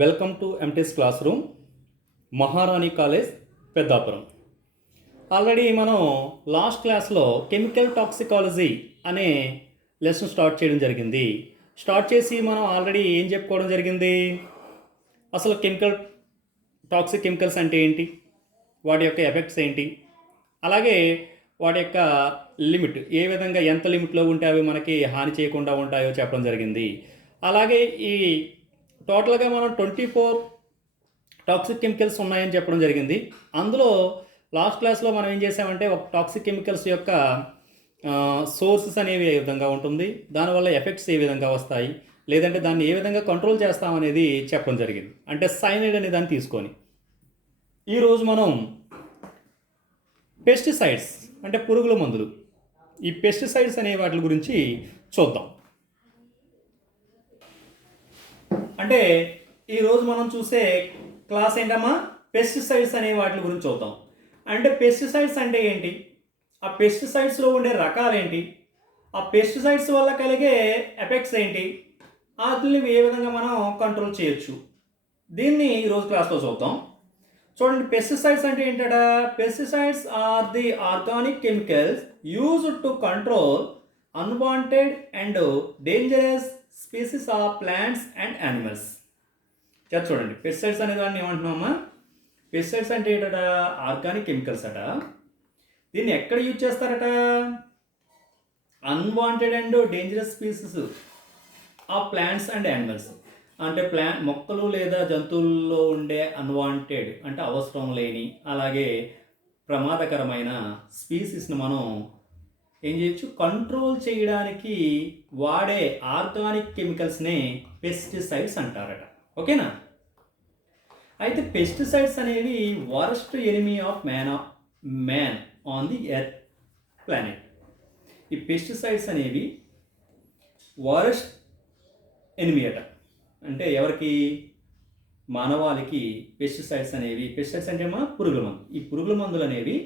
Welcome to MTS class room, మహారాణి college, Peddapuram. Already మనం last క్లాస్లో కెమికల్ టాక్సికాలజీ అనే లెసన్ స్టార్ట్ చేయడం జరిగింది. స్టార్ట్ చేసి మనం ఆల్రెడీ ఏం చెప్పుకోవడం జరిగింది, అసలు టాక్సిక్ కెమికల్స్ అంటే ఏంటి, వాటి యొక్క ఎఫెక్ట్స్ ఏంటి, అలాగే వాటి యొక్క లిమిట్, ఏ విధంగా ఎంత లిమిట్లో ఉంటే అవి మనకి హాని చేయకుండా ఉంటాయో చెప్పడం జరిగింది. అలాగే ఈ టోటల్గా మనం 24 టాక్సిక్ కెమికల్స్ ఉన్నాయని చెప్పడం జరిగింది. అందులో లాస్ట్ క్లాస్లో మనం ఏం చేసామంటే ఒక టాక్సిక్ కెమికల్స్ యొక్క సోర్సెస్ అనేవి ఏ విధంగా ఉంటుంది, దానివల్ల ఎఫెక్ట్స్ ఏ విధంగా వస్తాయి, లేదంటే దాన్ని ఏ విధంగా కంట్రోల్ చేస్తామనేది చెప్పడం జరిగింది. అంటే సైనైడ్ అనే దాన్ని తీసుకొని ఈరోజు మనం పెస్టిసైడ్స్ అంటే పురుగుల మందులు, ఈ పెస్టిసైడ్స్ అనే వాటి గురించి చూద్దాం. అంటే ఈరోజు మనం చూసే క్లాస్ ఏంటమ్మా, పెస్టిసైడ్స్ అనే వాటి గురించి చూద్దాం. అంటే పెస్టిసైడ్స్ అంటే ఏంటి, ఆ పెస్టిసైడ్స్లో ఉండే రకాలేంటి, ఆ పెస్టిసైడ్స్ వల్ల కలిగే ఎఫెక్ట్స్ ఏంటి, వాటిని ఏ విధంగా మనం కంట్రోల్ చేయొచ్చు, దీన్ని ఈరోజు క్లాస్లో చూద్దాం. చూడండి, పెస్టిసైడ్స్ అంటే ఏంటట, pesticides are the organic chemicals used to control unwanted and dangerous species of plants and animals. చూడండి, పెస్టిసైడ్స్ అనే దాన్ని ఏమంటున్నామా, పెస్టిసైడ్స్ అంటే ఏంటట, ఆర్గానిక్ కెమికల్స్ అట. దీన్ని ఎక్కడ యూజ్ చేస్తారట, unwanted and dangerous species of plants and animals. అంటే మొక్కలు లేదా జంతువుల్లో ఉండే అన్వాంటెడ్ అంటే అవసరం లేని, అలాగే ప్రమాదకరమైన స్పీసీస్ని మనం ఏం చేయొచ్చు, కంట్రోల్ చేయడానికి వాడే ఆర్గానిక్ కెమికల్స్నే పెస్టిసైడ్స్ అంటారట. ఓకేనా. అయితే పెస్టిసైడ్స్ అనేవి worst enemy of man on the earth planet. ఈ పెస్టిసైడ్స్ అనేవి వరస్ట్ ఎనిమీ అట. అంటే ఎవరికి, మానవాళికి పెస్టిసైడ్స్ అనేవి, పెస్టిసైడ్స్ అంటే పురుగుల మందు, ఈ పురుగుల మందులు అనేవి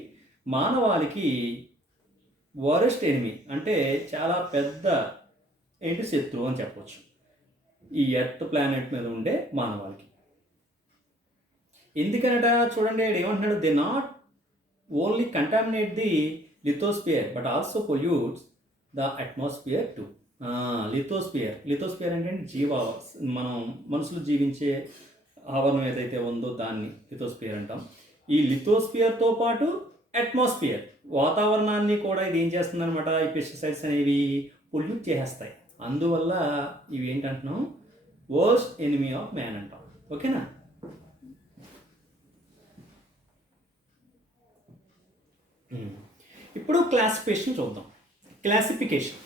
మానవాళికి వరస్ట్ ఎనిమీ అంటే చాలా పెద్ద శత్రువు అని చెప్పవచ్చు ఈ ఎర్త్ ప్లానెట్ మీద ఉండే మానవాళికి. ఎందుకనట, చూడండి ఏమంటున్నాడు, they not only contaminate the lithosphere but also pollutes the atmosphere too. Lithosphere అంటే మనం మనుషులు జీవించే ఆవరణం ఏదైతే ఉందో దాన్ని లిథోస్పియర్ అంటాం. ఈ లిథోస్పియర్తో పాటు అట్మాస్ఫియర్, వాతావరణాన్ని కూడా ఇది ఏం చేస్తుంది అనమాట, ఈ పెస్టిసైడ్స్ అనేవి పొల్యూట్ చేసేస్తాయి. అందువల్ల ఇవి ఏంటంటున్నాం, వర్స్ట్ ఎనిమీ ఆఫ్ మ్యాన్ అంటాం. ఓకేనా. ఇప్పుడు క్లాసిఫికేషన్ చూద్దాం. క్లాసిఫికేషన్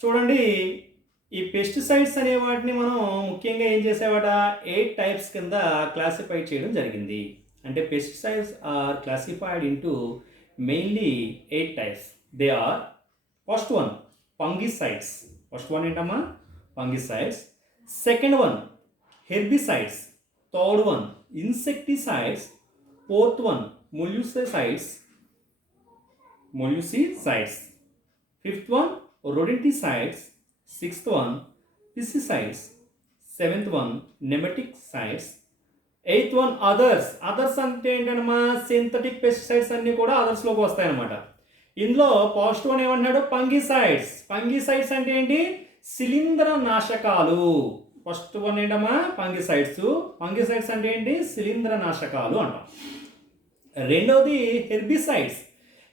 చూడండి, ఈ పెస్టిసైడ్స్ అనే వాటిని మనం ముఖ్యంగా ఏం చేసేవాట, 8 టైప్స్ కింద క్లాసిఫై చేయడం జరిగింది. అంటే pesticides are classified into mainly 8 types. They are, first one fungicides. First one ఏంటమ్మా, fungicides. Second one herbicides. Third one insecticides. Fourth one molluscicides. Fifth one rodenticides. Sixth one pesticides. Seventh one nematicides. Eighth one others. Others అంటే ఏంటన్నమా, synthetic pesticides అన్నీ కూడా అదర్స్లోకి వస్తాయన్నమాట. ఇందులో first one ఏమన్నాడు, fungicides. Fungicides అంటే ఏంటి, శిలీంద్ర నాశకాలు. ఫస్ట్ వన్ ఏంటమ్మా, ఫంగిసైడ్స్. ఫంగిసైడ్స్ అంటే ఏంటి, శిలీంద్ర నాశకాలు అంటాం. రెండోది హెర్బిసైడ్స్.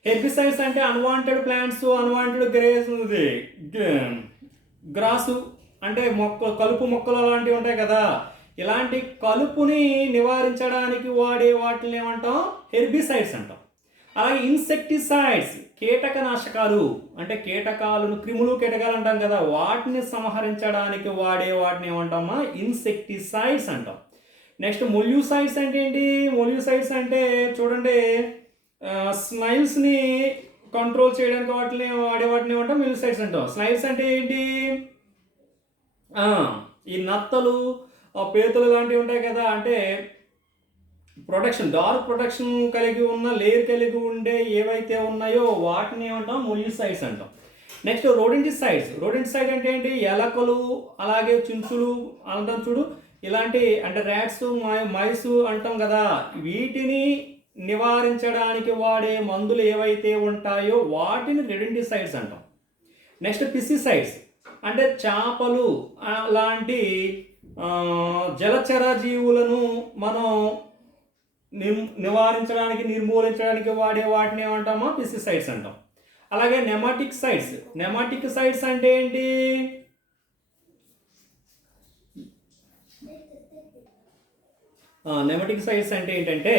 హెర్బిసైడ్స్ అంటే అన్వాంటెడ్ ప్లాంట్స్, అన్వాంటెడ్ గ్రాసు అంటే కలుపు మొక్కలు అలాంటివి ఉంటాయి కదా, ఇలాంటి కలుపుని నివారించడానికి వాడే వాటిని ఏమంటాం, హెర్బిసైడ్స్ అంటాం. అలాగే ఇన్సెక్టిసైడ్స్, కీటకనాశకాలు అంటే క్రిములు కీటకాలు అంటాం కదా, వాటిని సంహరించడానికి వాడే వాటిని ఏమంటామా, ఇన్సెక్టిసైడ్స్ అంటాం. నెక్స్ట్ మొల్యూసైడ్స్ అంటే ఏంటి, మొల్యూసైడ్స్ అంటే చూడండి, స్నైల్స్ని కంట్రోల్ చేయడానికి వాటిని ఏమంటాం, మొల్యూసైడ్స్ అంటాం. స్నైల్స్ అంటే ఏంటి, ఈ నత్తలు, పీతలు లాంటివి ఉంటాయి కదా, అంటే డార్క్ ప్రొటెక్షన్ కలిగి ఉన్న లేయర్ కలిగి ఉండే ఏవైతే ఉన్నాయో వాటిని ఏమంటాం, మొల్యూసైడ్స్ అంటాం. నెక్స్ట్ రోడెంటిసైడ్ అంటే ఏంటి? ఎలకలు, అలాగే చించులు అంటాం చూడు, ఇలాంటి అంటే ర్యాట్స్, మైస్ అంటాం కదా, వీటిని నివారించడానికి వాడే మందులు ఏవైతే ఉంటాయో వాటిని రెడెంటిసైడ్స్ అంటాం. నెక్స్ట్ పిసిసైడ్స్ అంటే చేపలు లాంటి జలచర జీవులను మనం నివారించడానికి, నిర్మూలించడానికి వాడే వాటిని ఏమంటామో పిసిసైడ్స్ అంటాం. అలాగే నెమాటిక్ సైడ్స్ అంటే ఏంటి? నెమాటిక్ సైడ్స్ అంటే ఏంటంటే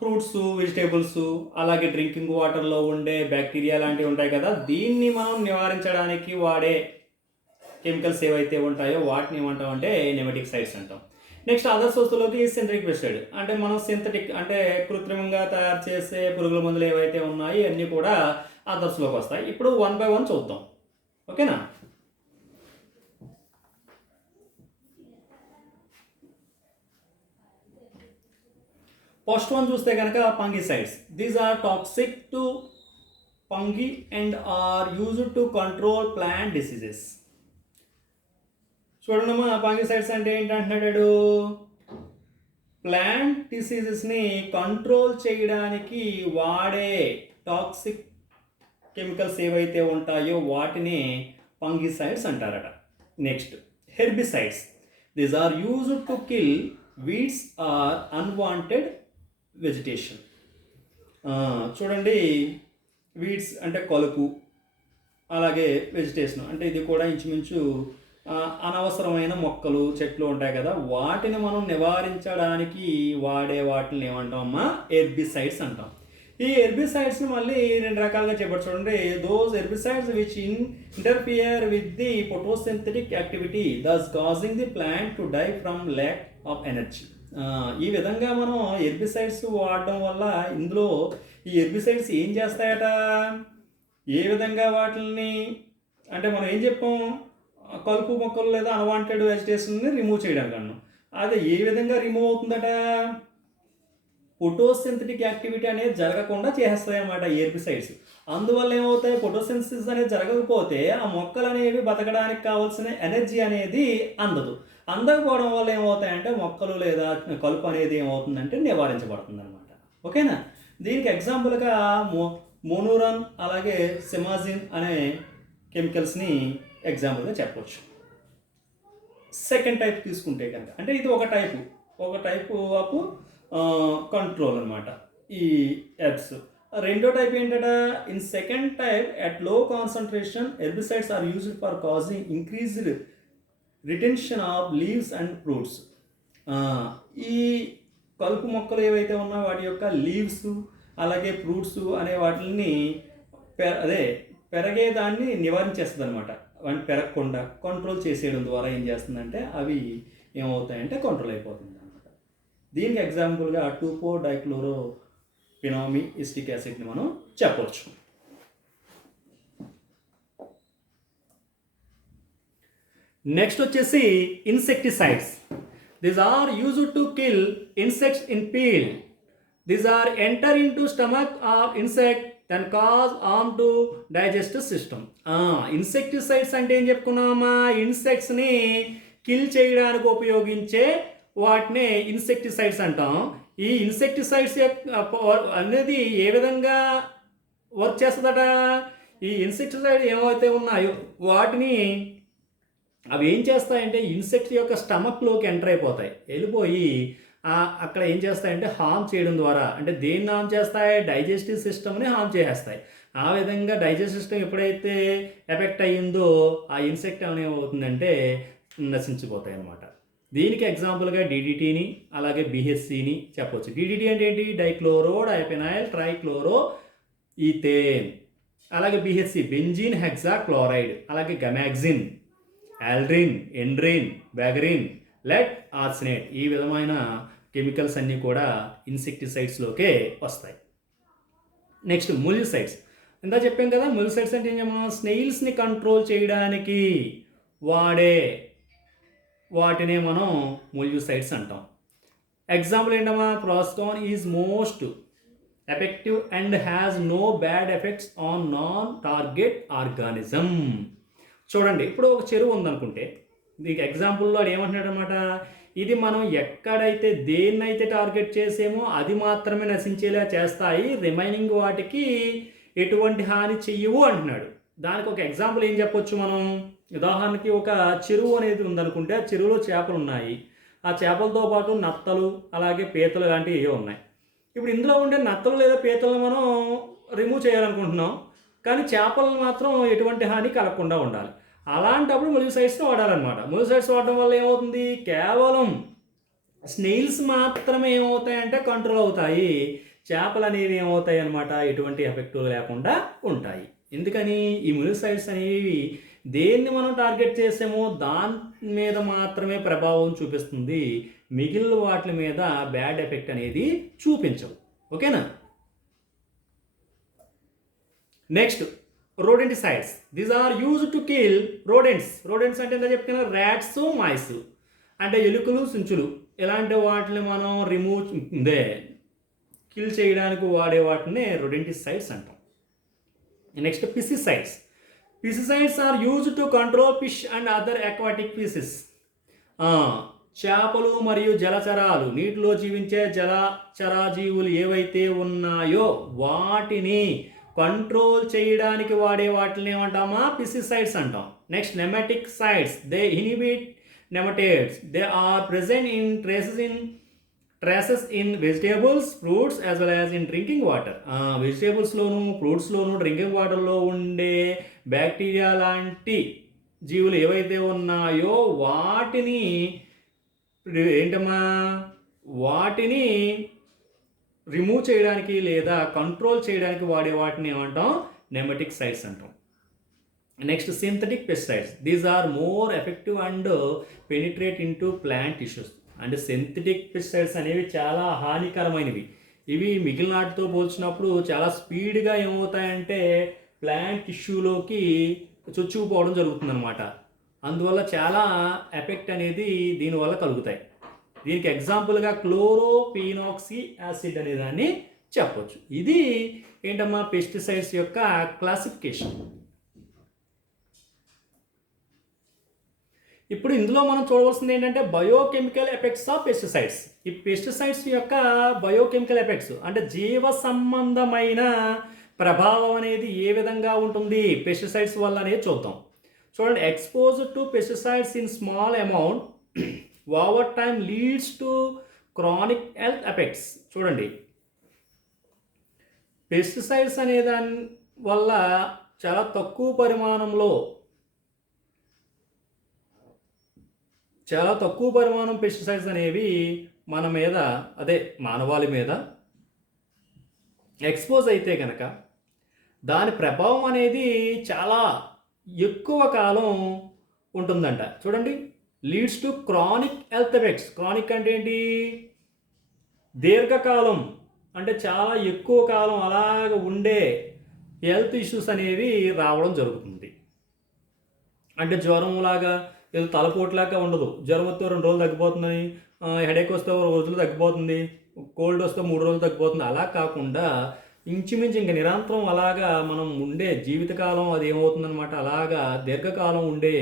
ఫ్రూట్స్, వెజిటేబుల్స్, అలాగే డ్రింకింగ్ వాటర్లో ఉండే బ్యాక్టీరియా లాంటివి ఉంటాయి కదా, దీన్ని మనం నివారించడానికి వాడే కెమికల్స్ ఏవైతే ఉంటాయో వాటిని ఏమంటామంటే నెమాటిక్ సైడ్స్ అంటాం. నెక్స్ట్ అదర్స్ వస్తువులోకి సింథటిక్ పెస్టిసైడ్ అంటే మనం సింథటిక్ అంటే కృత్రిమంగా తయారు చేసే పురుగుల మందులు ఏవైతే ఉన్నాయో అన్నీ కూడా అదర్స్లోకి వస్తాయి. ఇప్పుడు 1 by 1 చూద్దాం, ఓకేనా? ఫస్ట్ వన్ చూస్తే కనుక fungicides. These are toxic to fungi and are used to control plant diseases. చూడండి, ఫంగిసైడ్స్ అంటే ఏంటంటున్నాడు? ప్లాంట్ డిసీజెస్ని కంట్రోల్ చేయడానికి వాడే టాక్సిక్ కెమికల్స్ ఏవైతే ఉంటాయో వాటిని ఫంగిసైడ్స్ అంటారట. Next herbicides. These are used to kill weeds or unwanted vegetation. చూడండి, వీడ్స్ అంటే కలుపు, అలాగే వెజిటేషన్ అంటే ఇది కూడా ఇంచుమించు అనవసరమైన మొక్కలు, చెట్లు ఉంటాయి కదా, వాటిని మనం నివారించడానికి వాడే వాటిని ఏమంటామమ్మా? హెర్బిసైడ్స్ అంటాం. ఈ హెర్బిసైడ్స్ని మళ్ళీ 2 రకాలుగా చెప్పచ్చు. చూడండి, those herbicides which interfere with the photosynthetic activity thus causing the plant to die from lack of energy. ఈ విధంగా మనం హెర్బిసైడ్స్ వాడడం వల్ల ఇందులో ఈ హెర్బిసైడ్స్ ఏం చేస్తాయట? ఏ విధంగా వాటిని అంటే మనం ఏం చెప్పాం? కలుపు మొక్కలు లేదా అన్వాంటెడ్ వెజిటేషన్ని రిమూవ్ చేయడానికి అన్నాం. అదే ఏ విధంగా రిమూవ్ అవుతుందట? ఫోటోసింథటిక్ యాక్టివిటీ అనేది జరగకుండా చేస్తాయి అన్నమాట ఈ హెర్బిసైడ్స్. అందువల్ల ఏమవుతాయి? ఫోటోసింథసిస్ అనేది జరగకపోతే ఆ మొక్కలు అనేవి బతకడానికి కావాల్సిన ఎనర్జీ అనేది అందకపోవడం వల్ల ఏమవుతాయంటే మొక్కలు లేదా కలుపు అనేది ఏమవుతుందంటే నివారించబడుతుంది అనమాట. ఓకేనా? దీనికి ఎగ్జాంపుల్గా మోనోరాన్ అలాగే సిమాజిన్ అనే కెమికల్స్ని ఎగ్జాంపుల్గా చెప్పవచ్చు. సెకండ్ టైప్ తీసుకుంటే కనుక అంటే ఇది ఒక టైపు ఆఫ్ కంట్రోల్ అనమాట ఈ హెర్బ్స్. రెండో టైప్ ఏంటంట? In second type at low concentration herbicides are used for causing increased retention of leaves and fruits. ఈ కలుపు మొక్కలు ఏవైతే ఉన్నాయో వాటి యొక్క లీవ్స్ అలాగే ఫ్రూట్స్ అనే వాటిని పెరగేదాన్ని నివారించేస్తుంది అనమాట. వాటిని పెరగకుండా కంట్రోల్ చేసేయడం ద్వారా ఏం చేస్తుందంటే అవి ఏమవుతాయంటే కంట్రోల్ అయిపోతుంది అనమాట. దీనికి ఎగ్జాంపుల్గా 2,4-డైక్లోరోఫెనామిస్టిక్ యాసిడ్ని మనం చెప్పవచ్చు. నెక్స్ట్ వచ్చేసి insecticides. These are used to kill insects in peel. These are enter into stomach of insect then cause harm to digestive system. Insecticides అంటే ఏం చెప్పుకున్నామా? ఇన్సెక్ట్స్ని కిల్ చేయడానికి ఉపయోగించే వాటిని ఇన్సెక్టిసైడ్స్ అంటాం. ఈ ఇన్సెక్టిసైడ్స్ అనేది ఏ విధంగా వర్క్ చేస్తుందట? ఈ ఇన్సెక్టిసైడ్ ఏవైతే ఉన్నాయో వాటిని అవి ఏం చేస్తాయంటే ఇన్సెక్ట్ యొక్క స్టమక్లోకి ఎంటర్ వెళ్ళిపోయి అక్కడ ఏం చేస్తాయంటే హార్మ్ చేయడం ద్వారా అంటే దేన్ని హార్మ్ చేస్తాయి? డైజెస్టివ్ సిస్టమ్ని హార్మ్ చేసేస్తాయి. ఆ విధంగా డైజెస్టివ్ సిస్టమ్ ఎప్పుడైతే ఎఫెక్ట్ అయ్యిందో ఆ ఇన్సెక్ట్ ఏమవుతుందంటే నశించిపోతాయి అన్నమాట. దీనికి ఎగ్జాంపుల్గా డిడిటీని అలాగే బిహెచ్సిని చెప్పవచ్చు. డిడిటీ అంటే ఏంటి? Dichloro diphenyl trichloro ethane. అలాగే బిహెచ్సి బెంజీన్ హెక్సా క్లోరైడ్, అలాగే గమాక్సిన్, ఆల్డ్రిన్, ఎండ్రిన్, బ్యాగరిన్, లెడ్ ఆర్సినేట్. ఈ విధమైన కెమికల్స్ అన్నీ కూడా ఇన్సెక్టిసైడ్స్లోకే వస్తాయి. Next molluscicides. ఇందా చెప్పాం కదా, ముల్యుసైడ్స్ అంటే ఏం చెప్పాము? స్నేయిల్స్ని కంట్రోల్ చేయడానికి వాడే వాటినే మనం ముల్యుసైడ్స్ అంటాం. ఎగ్జాంపుల్ ఏంటమ్మా? Proscan is most effective and has no bad effects on non target organism. చూడండి, ఇప్పుడు ఒక చెరువు ఉందనుకుంటే దీనికి ఎగ్జాంపుల్లో ఏమంటున్నాడు అనమాట, ఇది మనం ఎక్కడైతే దేన్నైతే టార్గెట్ చేసేమో అది మాత్రమే నశించేలా చేస్తాయి, రిమైనింగ్ వాటికి ఎటువంటి హాని చెయ్యవు అంటున్నాడు. దానికి ఒక ఎగ్జాంపుల్ ఏం చెప్పొచ్చు మనం, ఉదాహరణకి ఒక చెరువు అనేది ఉందనుకుంటే ఆ చెరువులో చేపలు ఉన్నాయి, ఆ చేపలతో పాటు నత్తలు అలాగే పీతలు లాంటివి ఏవో ఉన్నాయి. ఇప్పుడు ఇందులో ఉండే నత్తలు లేదా పీతలను మనం రిమూవ్ చేయాలనుకుంటున్నాం, కానీ చేపలను మాత్రం ఎటువంటి హాని కలగకుండా ఉండాలి. అలాంటప్పుడు మొలిసైడ్స్ని వాడాలన్నమాట. మొలిసైడ్స్ వాడడం వల్ల ఏమవుతుంది, కేవలం స్నేల్స్ మాత్రమే ఏమవుతాయంటే కంట్రోల్ అవుతాయి, చేపలు అనేవి ఏమవుతాయి అనమాట ఎటువంటి ఎఫెక్ట్ లేకుండా ఉంటాయి. ఎందుకని, ఈ మొలిసైడ్స్ అనేవి దేన్ని మనం టార్గెట్ చేసామో దాని మీద మాత్రమే ప్రభావం చూపిస్తుంది, మిగిలిన వాటి మీద బ్యాడ్ ఎఫెక్ట్ అనేది చూపించవు. ఓకేనా. Next, rodenticides. These are use to kill rodents. Rodents అంటే ఎంత చెప్తున్నా, ర్యాట్స్, మైస్ అంటే ఎలుకలు, సించులు, ఇలాంటి వాటిని మనం కిల్ చేయడానికి వాడే వాటిని రోడెంటిసైడ్స్ అంటాం. Next, piscicides. Piscicides are use to control fish and other aquatic fishes. చేపలు మరియు జలచరాలు, నీటిలో జీవించే జలచరాజీవులు ఏవైతే ఉన్నాయో వాటిని కంట్రోల్ చేయడానికి వాడే వాటిని ఏమంటామా, పిసిసైడ్స్ అంటాం. Next, nematicides. They inhibit nematodes. They are present in traces in vegetables, fruits as well as in drinking water. వెజిటేబుల్స్లోను, ఫ్రూట్స్లోను, డ్రింకింగ్ వాటర్లో ఉండే బ్యాక్టీరియా లాంటి జీవులు ఏవైతే ఉన్నాయో వాటిని రిమూవ్ చేయడానికి లేదా కంట్రోల్ చేయడానికి వాడే వాటిని ఏమంటాం, నెమటిక్ సైడ్స్ అంటాం. Next, synthetic pesticides. These are more effective and penetrate into plant tissues. అంటే సింథటిక్ పెస్టిసైడ్స్ అనేవి చాలా హానికరమైనవి. ఇవి మిగిలిన వాటితో పోల్చినప్పుడు చాలా స్పీడ్గా ఏమవుతాయంటే ప్లాంట్ టిష్యూలోకి చొచ్చుకుపోవడం జరుగుతుందన్నమాట. అందువల్ల చాలా ఎఫెక్ట్ అనేది దీనివల్ల కలుగుతాయి. దీనికి ఎగ్జాంపుల్గా క్లోరోపీనాక్సీ యాసిడ్ అనే దాన్ని చెప్పొచ్చు. ఇది ఏంటమ్మా, పెస్టిసైడ్స్ యొక్క క్లాసిఫికేషన్. ఇప్పుడు ఇందులో మనం చూడవలసింది ఏంటంటే బయోకెమికల్ ఎఫెక్ట్స్ ఆఫ్ పెస్టిసైడ్స్. ఈ పెస్టిసైడ్స్ యొక్క బయోకెమికల్ ఎఫెక్ట్స్ అంటే జీవ సంబంధమైన ప్రభావం అనేది ఏ విధంగా ఉంటుంది పెస్టిసైడ్స్ వల్ల అనేది చూద్దాం. చూడండి, expose to pesticides in small amount over time leads to chronic health effects. చూడండి, పెస్టిసైడ్స్ అనే దాని వల్ల చాలా తక్కువ పరిమాణం పెస్టిసైడ్స్ అనేవి మన మీద, అదే మానవాళి మీద ఎక్స్పోజ్ అయితే కనుక దాని ప్రభావం అనేది చాలా ఎక్కువ కాలం ఉంటుందంట. చూడండి, leads to chronic health effects. Chronic అంటే ఏంటి, దీర్ఘకాలం అంటే చాలా ఎక్కువ కాలం అలాగ ఉండే హెల్త్ ఇష్యూస్ అనేవి రావడం జరుగుతుంది. అంటే జ్వరం లాగా ఏదో తలపోట్లాగా ఉండదు. జ్వరం వస్తే 2 రోజులు తగ్గిపోతుందని, హెడేక్ వస్తే 1 రోజులు తగ్గిపోతుంది, కోల్డ్ వస్తే 3 రోజులు తగ్గిపోతుంది. అలా కాకుండా ఇంచుమించు ఇంకా నిరంతరం అలాగా మనం ఉండే జీవితకాలం అది ఏమవుతుందన్నమాట, అలాగా దీర్ఘకాలం ఉండే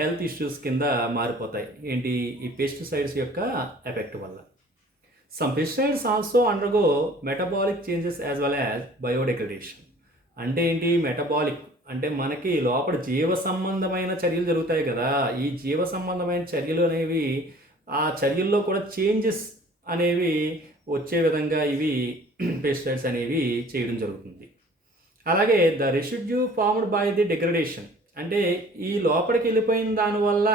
హెల్త్ ఇష్యూస్ కింద మారిపోతాయి. ఏంటి, ఈ పెస్టిసైడ్స్ యొక్క ఎఫెక్ట్ వల్ల. Some pesticides also undergo metabolic changes as well as biodegradation. అంటే ఏంటి, మెటబాలిక్ అంటే మనకి లోపల జీవ సంబంధమైన చర్యలు జరుగుతాయి కదా. ఈ జీవ సంబంధమైన చర్యలు అనేవి, ఆ చర్యల్లో కూడా చేంజెస్ అనేవి వచ్చే విధంగా ఇవి పెస్టిసైడ్స్ అనేవి చేయడం జరుగుతుంది. అలాగే the residue formed by the degradation. అంటే ఈ లోపలికి వెళ్ళిపోయిన దానివల్ల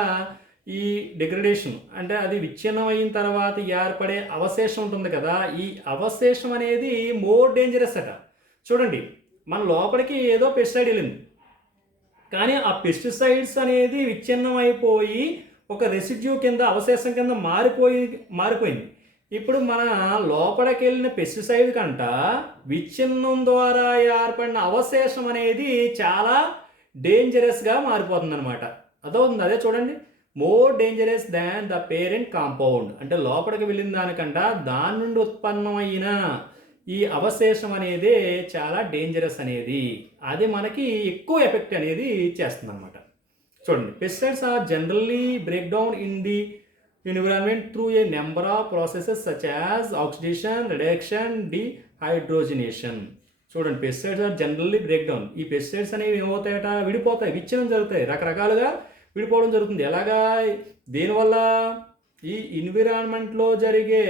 ఈ డిగ్రేడేషన్ అంటే అది విచ్ఛిన్నం అయిన తర్వాత ఏర్పడే అవశేషం ఉంటుంది కదా, ఈ అవశేషం అనేది మోర్ డేంజరస్ అట. చూడండి, మన లోపలికి ఏదో పెస్టిసైడ్ వెళ్ళింది, కానీ ఆ పెస్టిసైడ్స్ అనేది విచ్ఛిన్నం అయిపోయి ఒక రెసిడ్యూ కింద, అవశేషం కింద మారిపోయింది. ఇప్పుడు మన లోపలికి వెళ్ళిన పెస్టిసైడ్ కంట విచ్ఛిన్నం ద్వారా ఏర్పడిన అవశేషం అనేది చాలా డేంజరస్గా మారిపోతుంది అనమాట. అదవుతుంది. అదే చూడండి, more dangerous than the parent compound. అంటే లోపలికి వెళ్ళిన దానికంట దాని నుండి ఉత్పన్నమైన ఈ అవశేషం అనేదే చాలా డేంజరస్ అనేది, అది మనకి ఎక్కువ ఎఫెక్ట్ అనేది చేస్తుంది అనమాట. చూడండి, pesticides are generally break down in the environment through a number of processes such as oxidation, reduction, dehydrogenation. చూడండి, pesticides are generally break down. ఈ పెస్టిసైడ్స్ అనేవి ఏమవుతాయట, విడిపోతాయి, విచ్ఛిన్నం జరుగుతాయి, రకరకాలుగా విడిపోవడం జరుగుతుంది. ఎలాగా? దీనివల్ల ఈ ఎన్విరాన్మెంట్లో జరిగే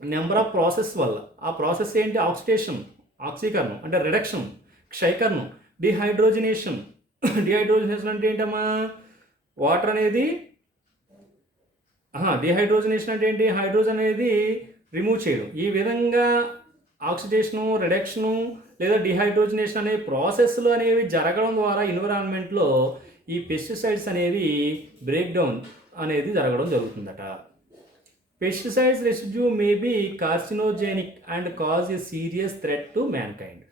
నెంబర్ ఆఫ్ ప్రాసెస్ వల్ల. ఆ ప్రాసెస్ ఏంటి? ఆక్సిడేషన్, ఆక్సీకరణం అంటే రిడక్షన్, క్షయకరణం, డిహైడ్రోజినేషన్. డిహైడ్రోజినేషన్ అంటే ఏంటమ్మా? వాటర్ అనేది డిహైడ్రోజినేషన్ అంటే ఏంటి? హైడ్రోజన్ అనేది రిమూవ్ చేయడం. ఈ విధంగా ఆక్సిడేషను, రిడక్షను లేదా డిహైడ్రోజినేషన్ అనే ప్రాసెస్లు అనేవి జరగడం ద్వారా ఎన్విరాన్మెంట్లో ఈ పెస్టిసైడ్స్ అనేవి బ్రేక్ డౌన్ అనేది జరగడం జరుగుతుందట. Pesticides residue may be carcinogenic and cause a serious threat to mankind.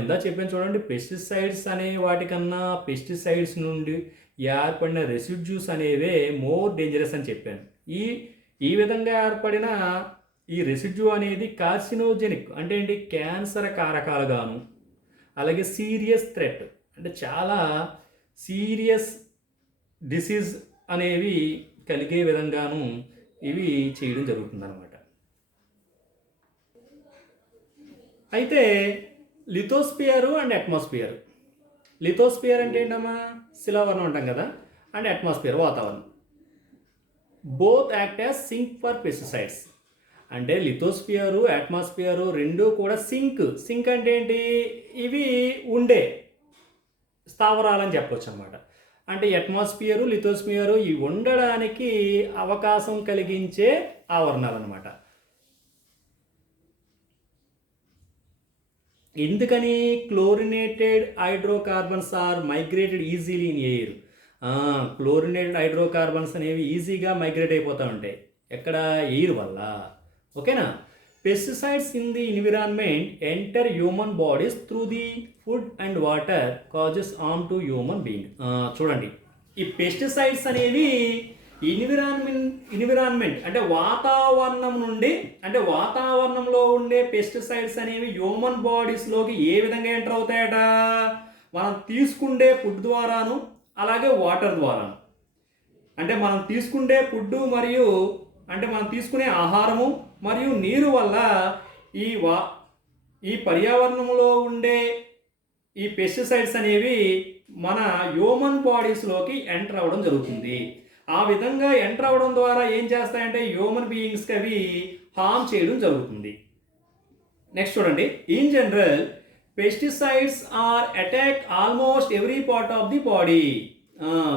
ఇందా చెప్పాను చూడండి, పెస్టిసైడ్స్ అనే వాటికన్నా పెస్టిసైడ్స్ నుండి ఏర్పడిన రెసిడ్యూస్ అనేవే మోర్ డేంజరస్ అని చెప్పాను. ఈ విధంగా ఏర్పడిన ఈ రెసిడ్యూ అనేది కార్సినోజెనిక్ అంటే ఏంటి? క్యాన్సర్ కారకాలుగాను, అలాగే సీరియస్ థ్రెట్ అంటే చాలా సీరియస్ డిసీజ్ అనేవి కలిగే విధంగాను ఇవి చేయడం జరుగుతుందన్నమాట. అయితే లిథోస్పియర్ అండ్ అట్మాస్ఫియర్. లిథోస్పియర్ అంటే ఏంటమ్మా? శిలావరణం అంటాం కదా. అండ్ అట్మాస్ఫియర్ వాతావరణం. Both act as sink for pesticides. అంటే లిథోస్పియరు, అట్మాస్ఫియరు రెండు కూడా సింక్ అంటే ఏంటి? ఇవి ఉండే స్థావరాలని చెప్పొచ్చు అన్నమాట. అంటే అట్మాస్ఫియరు, లిథోస్పియరు ఇవి ఉండడానికి అవకాశం కలిగించే ఆవరణాలు అన్నమాట. ఎందుకని? Chlorinated hydrocarbons are migrated easily in air. Chlorinated hydrocarbons అనేవి ఈజీగా మైగ్రేట్ అయిపోతూ ఉంటాయి. ఎక్కడ? ఎయిర్ వల్ల. ఓకేనా? Pesticides in the environment enter human bodies through the food and water causes harm to human being. చూడండి, ఈ పెస్టిసైడ్స్ అనేవి ఎన్విరాన్మెంట్ అంటే వాతావరణం నుండి, అంటే వాతావరణంలో ఉండే పెస్టిసైడ్స్ అనేవి హ్యూమన్ బాడీస్లోకి ఏ విధంగా ఎంటర్ అవుతాయట? మనం తీసుకుండే ఫుడ్ ద్వారాను, అలాగే వాటర్ ద్వారాను. అంటే మనం తీసుకుండే ఫుడ్ మరియు అంటే మనం తీసుకునే ఆహారము మరియు నీరు వల్ల ఈ పర్యావరణంలో ఉండే ఈ పెస్టిసైడ్స్ అనేవి మన హ్యూమన్ బాడీస్లోకి ఎంటర్ అవ్వడం జరుగుతుంది. ఆ విధంగా ఎంటర్ అవ్వడం ద్వారా ఏం చేస్తాయంటే హ్యూమన్ బీయింగ్స్కి అవి హార్మ్ చేయడం జరుగుతుంది. నెక్స్ట్ చూడండి, in general pesticides are attack almost every part of the body.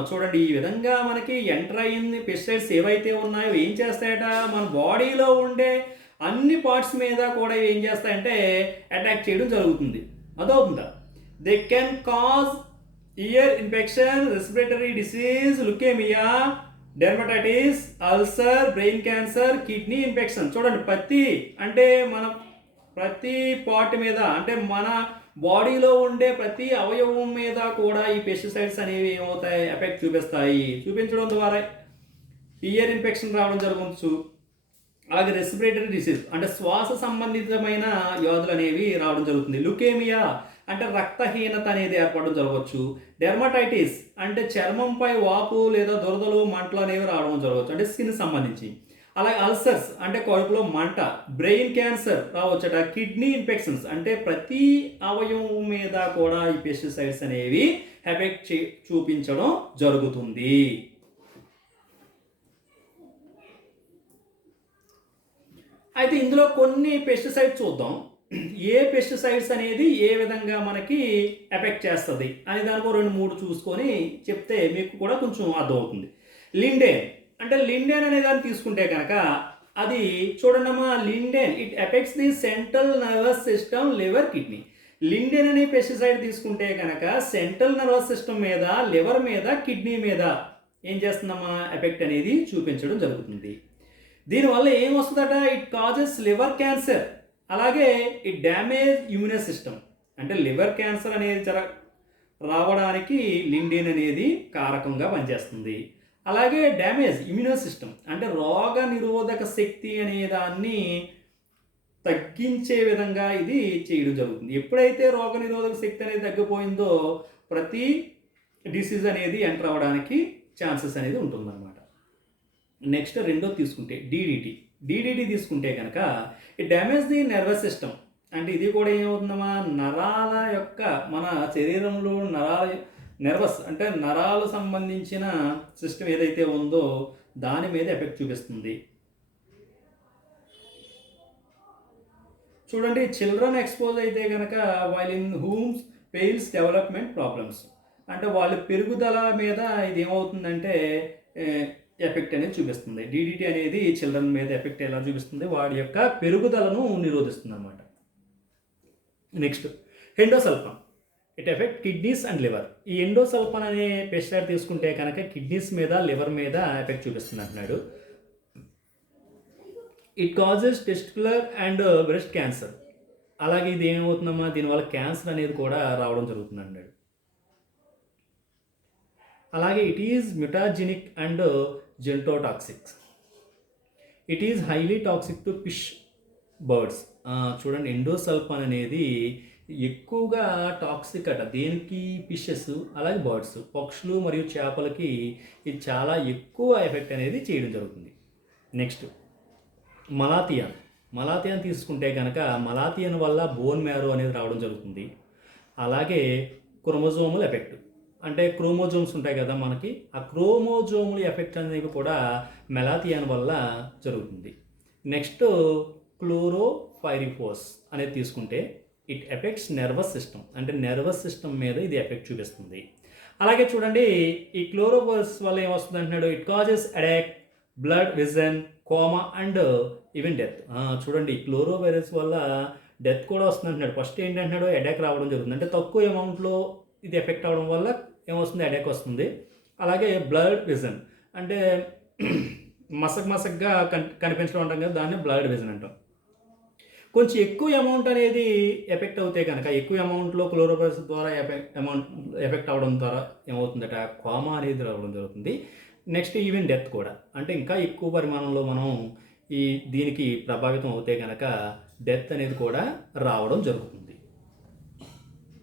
చూడండి, ఈ విధంగా మనకి ఎంటర్ అయ్యింది పెస్టిసైడ్స్ ఏవైతే ఉన్నాయో ఏం చేస్తాయట? మన బాడీలో ఉండే అన్ని పార్ట్స్ మీద కూడా ఏం చేస్తాయంటే అటాక్ చేయడం జరుగుతుంది. అదవుతుందా? They can cause ear infection, respiratory disease, leukaemia, dermatitis, ulcer, brain cancer, kidney infection. చూడండి, ప్రతి పార్ట్ మీద అంటే మన బాడీలో ఉండే ప్రతి అవయవం మీద కూడా ఈ పెస్టిసైడ్స్ అనేవి ఏమవుతాయి? ఎఫెక్ట్ చూపించడం ద్వారా ఇయర్ ఇన్ఫెక్షన్ రావడం జరగవచ్చు. అలాగే రెస్పిరేటరీ డిసీజ్ అంటే శ్వాస సంబంధితమైన వ్యాధులు అనేవి రావడం జరుగుతుంది. లుకేమియా అంటే రక్తహీనత అనేది ఏర్పడడం జరగవచ్చు. డెర్మటైటిస్ అంటే చర్మంపై వాపు లేదా దురదలు, మంటలు అనేవి రావడం జరగవచ్చు, అంటే స్కిన్ సంబంధించి. అలాగే అల్సర్స్ అంటే కడుపులో మంట. బ్రెయిన్ క్యాన్సర్ రావచ్చట. కిడ్నీ ఇన్ఫెక్షన్స్ అంటే ప్రతి అవయవం మీద కూడా ఈ పెస్టిసైడ్స్ అనేవి ఎఫెక్ట్ చూపించడం జరుగుతుంది. అయితే ఇందులో కొన్ని పెస్టిసైడ్స్ చూద్దాం. ఏ పెస్టిసైడ్స్ అనేది ఏ విధంగా మనకి ఎఫెక్ట్ చేస్తుంది అనే దానికో 2-3 చూసుకొని చెప్తే మీకు కూడా కొంచెం అర్థమవుతుంది. లిండేన్ అంటే లిండేన్ అనే దాన్ని తీసుకుంటే కనుక అది చూడండమ్మా, lindane it affects the central nervous system, liver, kidney. Lindane అనే పెస్టిసైడ్ తీసుకుంటే కనుక సెంట్రల్ నర్వస్ సిస్టమ్ మీద, లివర్ మీద, కిడ్నీ మీద ఏం చేస్తుందమ్మా? ఎఫెక్ట్ అనేది చూపించడం జరుగుతుంది. దీనివల్ల ఏమొస్తుందట? It causes liver cancer. అలాగే ఇట్ డ్యామేజ్ ఇమ్యూన్ సిస్టమ్ అంటే లివర్ క్యాన్సర్ అనేది రావడానికి లిండేన్ అనేది కారకంగా పనిచేస్తుంది. అలాగే డ్యామేజ్ ఇమ్యూన్ సిస్టమ్ అంటే రోగ నిరోధక శక్తి అనే దాన్ని తగ్గించే విధంగా ఇది చేయడం జరుగుతుంది. ఎప్పుడైతే రోగనిరోధక శక్తి అనేది తగ్గిపోయిందో ప్రతి డిసీజ్ అనేది ఎంటర్ అవ్వడానికి ఛాన్సెస్ అనేది ఉంటుందన్నమాట. నెక్స్ట్ రెండోది తీసుకుంటే డీడీటీ తీసుకుంటే కనుక it damage the nervous system. అంటే ఇది కూడా ఏమవుతుందమ్మా, నరాల యొక్క మన శరీరంలో నర్వస్ అంటే నరాలు సంబంధించిన సిస్టమ్ ఏదైతే ఉందో దాని మీద ఎఫెక్ట్ చూపిస్తుంది. చూడండి, చిల్డ్రన్ ఎక్స్పోజ్ అయితే కనుక వైల్ ఇన్ హూమ్స్ పెయిల్స్ డెవలప్మెంట్ ప్రాబ్లమ్స్, అంటే వాళ్ళ పెరుగుదల మీద ఇది ఏమవుతుందంటే ఎఫెక్ట్ అనేది చూపిస్తుంది. డీడీటీ అనేది చిల్డ్రన్ మీద ఎఫెక్ట్ ఎలా చూపిస్తుంది, వాడి యొక్క పెరుగుదలను నిరోధిస్తుంది అనమాట. Next endosulfan, it effect kidneys and liver. ఈ ఎండోసల్ఫాన్ అనే పెస్టిసైడ్ తీసుకుంటే కనుక కిడ్నీస్ మీద లివర్ మీద ఎఫెక్ట్ చూపిస్తుంది అంటున్నాడు. It causes testicular and breast cancer. అలాగే ఇది ఏమవుతుందమ్మా, దీనివల్ల క్యాన్సర్ అనేది కూడా రావడం జరుగుతుంది అన్నాడు. అలాగే it is mutagenic and genotoxic. It is highly toxic to fish birds. చూడండి, ఎండోసల్ఫాన్ అనేది ఎక్కువగా టాక్సిక్ అట దేనికి, ఫిషెస్ అలాగే బర్డ్స్, పక్షులు మరియు చేపలకి ఇది చాలా ఎక్కువ ఎఫెక్ట్ అనేది చేయడం జరుగుతుంది. నెక్స్ట్ మలాథియాన్ తీసుకుంటే కనుక మలాథియాన్ వల్ల బోన్ మ్యారో అనేది రావడం జరుగుతుంది. అలాగే క్రోమోజోమల్ ఎఫెక్ట్, అంటే క్రోమోజోమ్స్ ఉంటాయి కదా మనకి, ఆ క్రోమోజోముల ఎఫెక్ట్ అనేది కూడా మెలాథియాన్ వల్ల జరుగుతుంది. నెక్స్ట్ క్లోరోఫైరిఫోస్ అనేది తీసుకుంటే ఇట్ ఎఫెక్ట్స్ నర్వస్ సిస్టమ్, అంటే నర్వస్ సిస్టమ్ మీద ఇది ఎఫెక్ట్ చూపిస్తుంది. అలాగే చూడండి, ఈ క్లోరోఫైరిఫోస్ వల్ల ఏమొస్తుంది అంటున్నాడు, it causes headache, blood vision, coma and even death. చూడండి, క్లోరోవైరస్ వల్ల డెత్ కూడా వస్తుంది అంటున్నాడు. ఫస్ట్ ఏంటంటున్నాడు, హెడేక్ రావడం జరుగుతుంది, అంటే తక్కువ అమౌంట్లో ఇది ఎఫెక్ట్ అవ్వడం వల్ల ఏమొస్తుంది, హెడేక్ వస్తుంది. అలాగే బ్లడ్ విజన్, అంటే మసగ్గా కనిపించడం అంటాం కదా, దాన్ని బ్లడ్ విజన్ అంటాం. కొంచెం ఎక్కువ అమౌంట్ అనేది ఎఫెక్ట్ అవుతే కనుక, ఎక్కువ అమౌంట్లో క్లోరోవైరస్ ద్వారా ఎఫెక్ట్ అవ్వడం ద్వారా ఏమవుతుందట, కోమా అనేది రావడం జరుగుతుంది. నెక్స్ట్ ఈవెన్ డెత్ కూడా, అంటే ఇంకా ఎక్కువ పరిమాణంలో మనం దీనికి ప్రభావితం అవుతే కనుక డెత్ అనేది కూడా రావడం జరుగుతుంది.